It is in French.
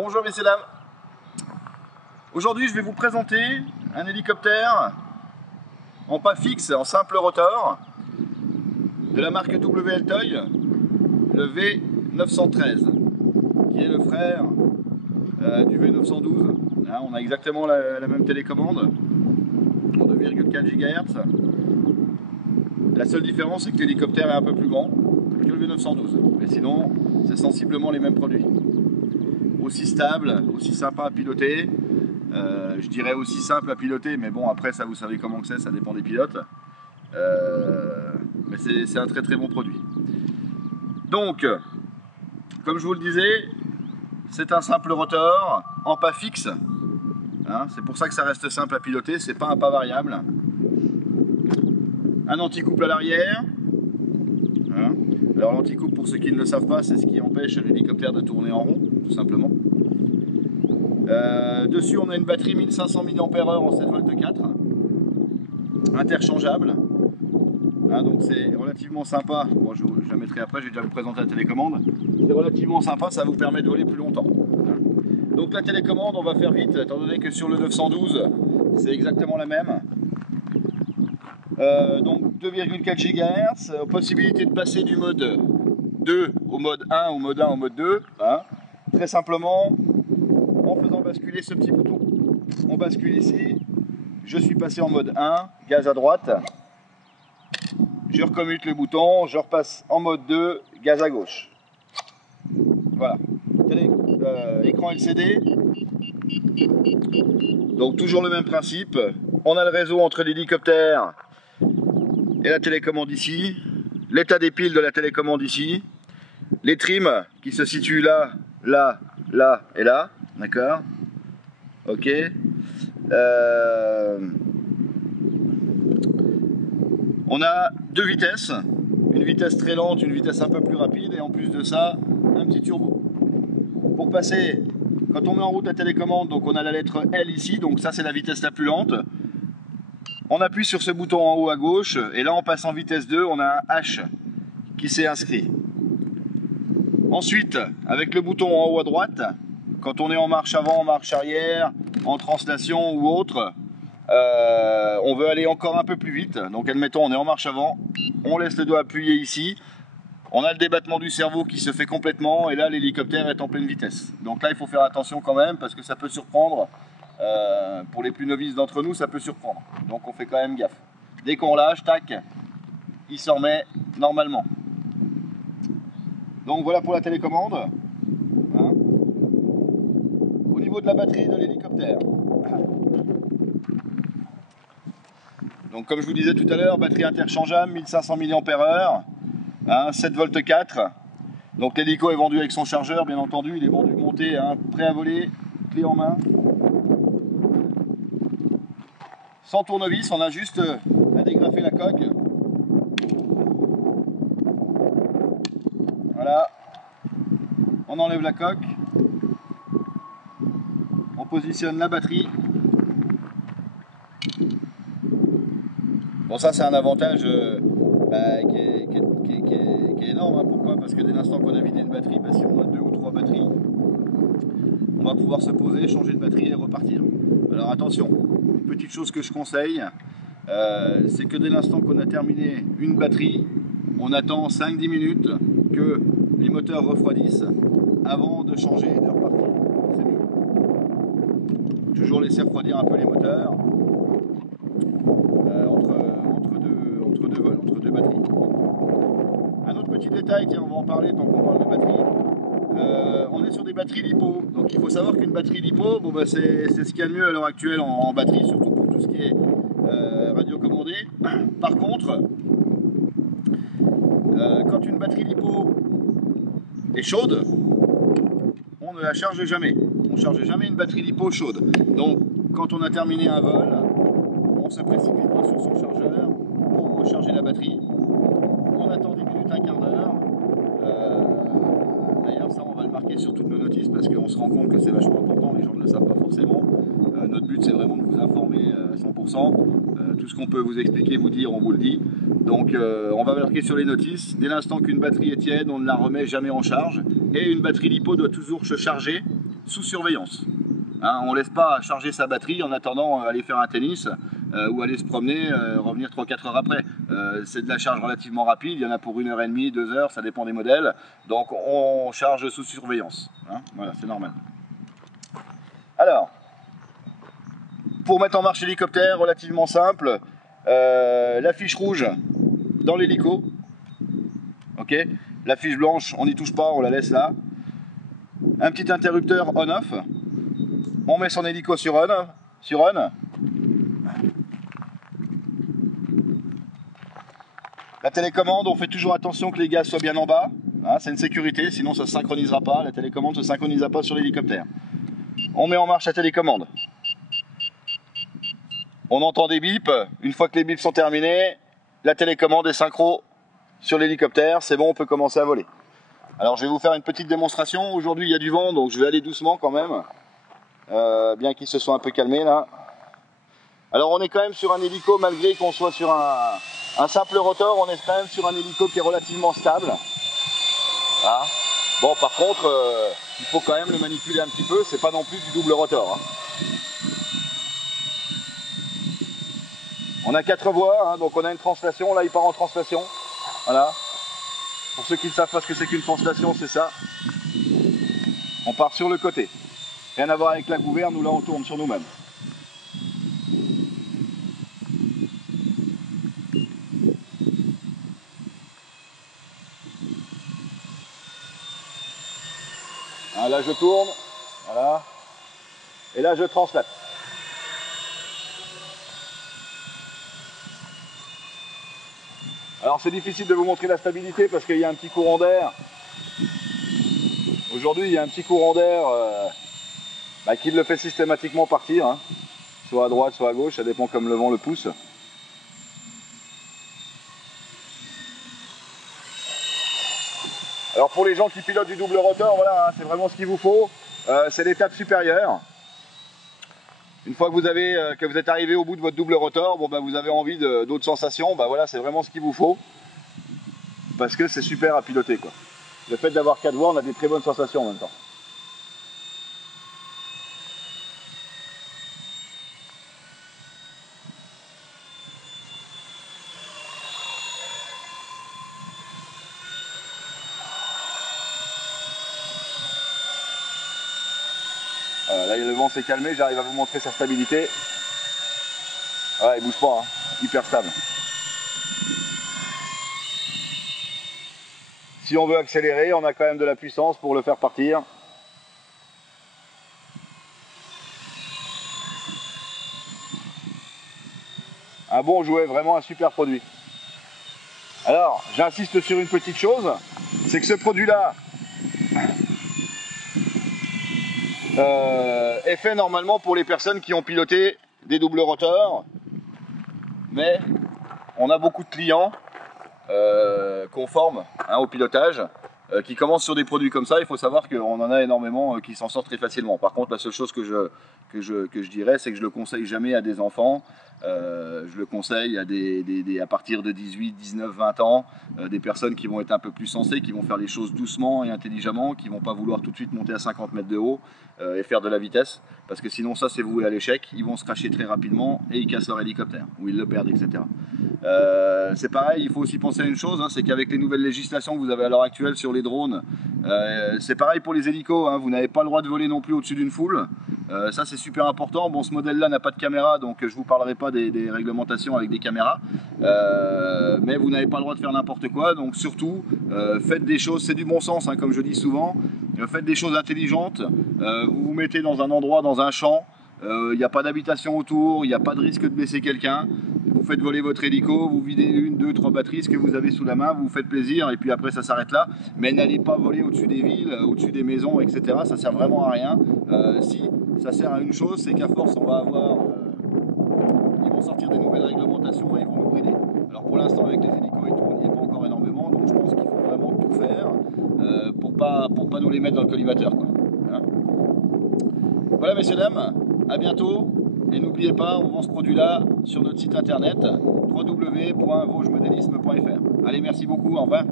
Bonjour messieurs dames. Aujourd'hui je vais vous présenter un hélicoptère en pas fixe, en simple rotor de la marque WL Toy, le V913 qui est le frère du V912. Hein, on a exactement la même télécommande en 2,4 GHz. La seule différence c'est que l'hélicoptère est un peu plus grand que le V912, mais sinon c'est sensiblement les mêmes produits. Aussi stable, aussi sympa à piloter, je dirais aussi simple à piloter, mais bon après ça vous savez comment que c'est, ça dépend des pilotes. Mais c'est un très très bon produit. Donc, comme je vous le disais, c'est un simple rotor en pas fixe. Hein, c'est pour ça que ça reste simple à piloter, c'est pas un pas variable. Un anti-couple à l'arrière. Hein. Alors l'anti-couple, pour ceux qui ne le savent pas, c'est ce qui empêche l'hélicoptère de tourner en rond, tout simplement. Dessus on a une batterie 1500 mAh en 7V4, interchangeable. Hein, donc c'est relativement sympa. Bon, je la mettrai après, je vais déjà vous présenter la télécommande. C'est relativement sympa, ça vous permet de voler plus longtemps. Hein. Donc la télécommande, on va faire vite, étant donné que sur le 912, c'est exactement la même. Donc 2,4 GHz, possibilité de passer du mode 2 au mode 1, au mode 1 au mode 2. Hein. Très simplement, en faisant basculer ce petit bouton. On bascule ici, je suis passé en mode 1, gaz à droite. Je recommute le bouton, je repasse en mode 2, gaz à gauche. Voilà. Écran LCD. Donc toujours le même principe. On a le réseau entre l'hélicoptère et la télécommande ici. L'état des piles de la télécommande ici. Les trims qui se situent là, là, là et là. D'accord. Ok. On a deux vitesses, une vitesse très lente, une vitesse un peu plus rapide, et en plus de ça, un petit turbo. Pour passer, quand on met en route la télécommande, donc on a la lettre L ici, donc ça c'est la vitesse la plus lente. On appuie sur ce bouton en haut à gauche, et là on passe en vitesse 2, on a un H qui s'est inscrit. Ensuite, avec le bouton en haut à droite, quand on est en marche avant, en marche arrière, en translation ou autre, on veut aller encore un peu plus vite. Donc admettons on est en marche avant, on laisse le doigt appuyé ici, on a le débattement du cerveau qui se fait complètement et là l'hélicoptère est en pleine vitesse. Donc là il faut faire attention quand même parce que ça peut surprendre, pour les plus novices d'entre nous ça peut surprendre. Donc on fait quand même gaffe. Dès qu'on lâche, tac, il s'en remet normalement. Donc voilà pour la télécommande. Hein. Au niveau de la batterie de l'hélicoptère. Donc comme je vous disais tout à l'heure, batterie interchangeable, 1500 mAh, hein, 7V4. Donc l'hélico est vendu avec son chargeur, bien entendu, il est vendu monté, hein, prêt à voler, clé en main. Sans tournevis, on a juste à dégrafer la coque. Voilà, on enlève la coque, on positionne la batterie. Bon ça c'est un avantage qui est énorme, hein. Pourquoi? Parce que dès l'instant qu'on a vidé une batterie, si on a 2 ou 3 batteries, on va pouvoir se poser, changer de batterie et repartir. Alors attention, une petite chose que je conseille, c'est que dès l'instant qu'on a terminé une batterie, on attend 5-10 minutes que les moteurs refroidissent avant de changer et de repartir. C'est mieux. Toujours laisser refroidir un peu les moteurs. Entre deux batteries. Un autre petit détail, tiens, on va en parler tant qu'on parle de batterie. On est sur des batteries LiPo. Donc il faut savoir qu'une batterie LiPo, bon, c'est ce qu'il y a de mieux à l'heure actuelle en batterie, surtout pour tout ce qui est radiocommandé. Par contre, quand une batterie LiPo est chaude, on ne la charge jamais. On ne charge jamais une batterie LiPo chaude. Donc quand on a terminé un vol, on se précipite sur son chargeur pour recharger la batterie. On attend 10 minutes, un quart d'heure. D'ailleurs ça on va le marquer sur toutes nos notices parce qu'on se rend compte que c'est vachement important, les gens ne le savent pas forcément. Notre but c'est vraiment de vous informer à 100%. Tout ce qu'on peut vous expliquer, vous dire, on vous le dit. Donc on va marquer sur les notices, dès l'instant qu'une batterie est tiède, on ne la remet jamais en charge. Et une batterie LiPo doit toujours se charger sous surveillance. Hein, on ne laisse pas charger sa batterie en attendant aller faire un tennis ou aller se promener, revenir 3-4 heures après. C'est de la charge relativement rapide, il y en a pour 1h30, 2 heures, ça dépend des modèles. Donc on charge sous surveillance. Hein, voilà, c'est normal. Alors, pour mettre en marche l'hélicoptère, relativement simple, la fiche rouge dans l'hélico. Ok, la fiche blanche, on n'y touche pas, on la laisse là. Un petit interrupteur on-off. On met son hélico sur on. La télécommande, on fait toujours attention que les gaz soient bien en bas. Hein, c'est une sécurité, sinon ça ne se synchronisera pas. La télécommande ne se synchronisera pas sur l'hélicoptère. On met en marche la télécommande. On entend des bips. Une fois que les bips sont terminés, la télécommande est synchro sur l'hélicoptère. C'est bon, on peut commencer à voler. Alors je vais vous faire une petite démonstration. Aujourd'hui il y a du vent, donc je vais aller doucement quand même. Bien qu'il se soit un peu calmé là. Alors on est quand même sur un hélico, malgré qu'on soit sur un simple rotor, on est quand même sur un hélico qui est relativement stable. Voilà. Bon, par contre, il faut quand même le manipuler un petit peu, c'est pas non plus du double rotor. Hein. On a 4 voies, hein, donc on a une translation, là il part en translation. Voilà. Pour ceux qui ne savent pas ce que c'est qu'une translation, c'est ça. On part sur le côté. Rien à voir avec la gouverne, où là on tourne sur nous-mêmes. Ah, là je tourne, voilà. Et là je translate. Alors c'est difficile de vous montrer la stabilité parce qu'il y a un petit courant d'air. Aujourd'hui il y a un petit courant d'air qui le fait systématiquement partir, hein. Soit à droite, soit à gauche, ça dépend comme le vent le pousse. Alors pour les gens qui pilotent du double rotor, voilà, hein, c'est vraiment ce qu'il vous faut. C'est l'étape supérieure. Une fois que vous êtes arrivé au bout de votre double rotor, bon, vous avez envie d'autres sensations, voilà, c'est vraiment ce qu'il vous faut. Parce que c'est super à piloter, quoi. Le fait d'avoir 4 voies, on a des très bonnes sensations en même temps. Là le vent s'est calmé, j'arrive à vous montrer sa stabilité. Ouais, il bouge pas, hein. Hyper stable. Si on veut accélérer, on a quand même de la puissance pour le faire partir. Un bon jouet, vraiment un super produit. Alors, j'insiste sur une petite chose, c'est que ce produit-là est fait normalement pour les personnes qui ont piloté des doubles rotors, mais on a beaucoup de clients conformes, hein, au pilotage, qui commencent sur des produits comme ça. Il faut savoir qu'on en a énormément qui s'en sortent très facilement. Par contre, la seule chose que je dirais, c'est que je le conseille jamais à des enfants. Je le conseille à partir de 18, 19, 20 ans, des personnes qui vont être un peu plus sensées, qui vont faire les choses doucement et intelligemment, qui ne vont pas vouloir tout de suite monter à 50 mètres de haut et faire de la vitesse, parce que sinon ça c'est voué à l'échec. Ils vont se cracher très rapidement et ils cassent leur hélicoptère, ou ils le perdent, etc. C'est pareil, il faut aussi penser à une chose, hein, c'est qu'avec les nouvelles législations que vous avez à l'heure actuelle sur les drones, c'est pareil pour les hélicos, hein, vous n'avez pas le droit de voler non plus au-dessus d'une foule. Ça c'est super important. Bon, ce modèle là n'a pas de caméra, donc je vous parlerai pas des réglementations avec des caméras, mais vous n'avez pas le droit de faire n'importe quoi. Donc surtout faites des choses, c'est du bon sens, hein, comme je dis souvent, faites des choses intelligentes. Vous vous mettez dans un endroit, dans un champ, il n'y a pas d'habitation autour, il n'y a pas de risque de blesser quelqu'un. Vous faites voler votre hélico, vous videz 1, 2, 3 batteries, ce que vous avez sous la main, vous vous faites plaisir et puis après ça s'arrête là. Mais n'allez pas voler au-dessus des villes, au-dessus des maisons, etc. Ça sert vraiment à rien. Si, ça sert à une chose, c'est qu'à force on va avoir... ils vont sortir des nouvelles réglementations et ils vont nous brider. Alors pour l'instant avec les hélicos et tout, on n'y est pas encore énormément, donc je pense qu'il faut vraiment tout faire pour pas nous les mettre dans le collimateur, quoi. Hein. Voilà messieurs dames, à bientôt. Et n'oubliez pas, on vend ce produit-là sur notre site internet www.vosgemodélisme.fr. Allez, merci beaucoup, au revoir.